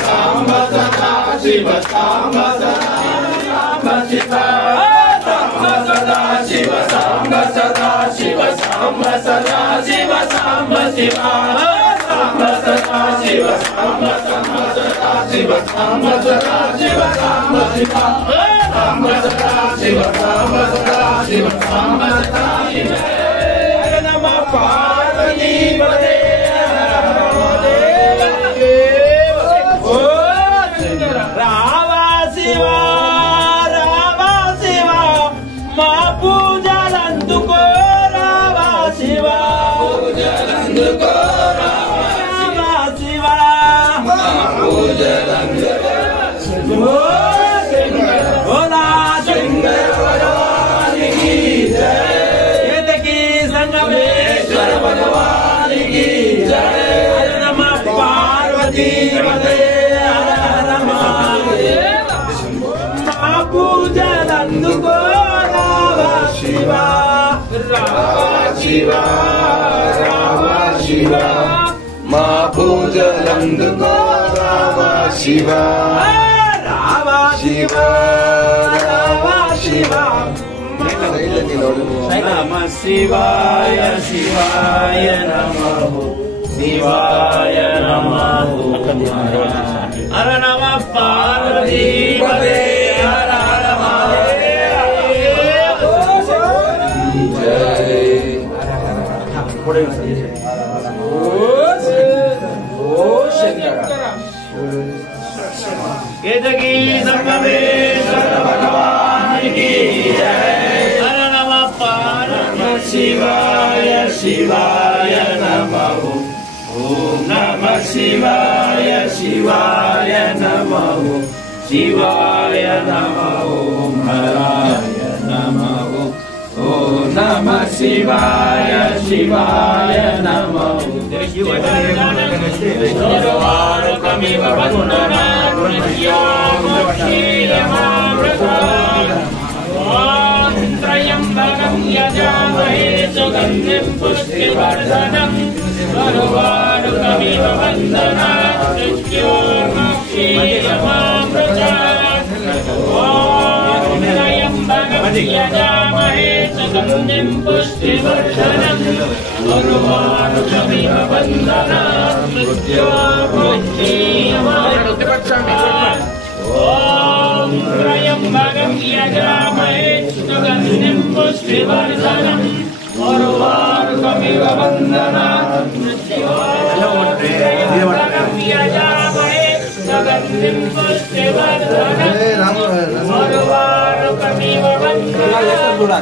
सांब सदा शिव सांब सदा शिव सांब सदा शिव सांब सदा शिव सांब शिवा सांब सदा शिव सांब सदा शिव सांब सदा शिव सांब शिवा सांब सदा शिव सांब सदा शिव सांब सदा शिव नमः पार्वती पते रावा शिवा మా పూజలందుకో రావా శివా పూజలందుకో రావా శివా మా పూజలందుకో భోలా శంకర భగవానికి జయ ఏతకి సంగమేశ్వర భగవానికి జయ నమః పార్వతీ పతే హర హర మహాదేవ మా పూజలందుకో शिवा रावा शिवा रावा शिवा मा पूजलंदुको रावा शिवा रावा शिवा रावा शिवा नमः शिवाय शिवाय नमः शिवाय नमः हर नमः पार्वती पते हर हर केतकी संगमेश्वर भगवान की जय हर नमः पार्वती शिवाय शिवाय नमः ओम नमः शिवाय शिवाय नमः शिवाय नमः ओम हराय नमः ओम नमः शिवाय शिवाय नमः कमिव वन्दना त्र्यम्बकं यजामहे सुगन्धिं पुष्टिवर्धनम् उर्वारुकमिव वन्दना यजामहे सुगन्धिं पुष्टिवर्धनम् उर्वारुकमिव वन्दना ॐ त्र्यम्बकं यजामहे सुगन्धिं पुष्टिवर्धनम् उर्वारुकमिव वन्दना त्र्यम्बकं यजामहे सुगन्धिं पुष्टिवर्धनम् उर्वारुकमिव वन्दना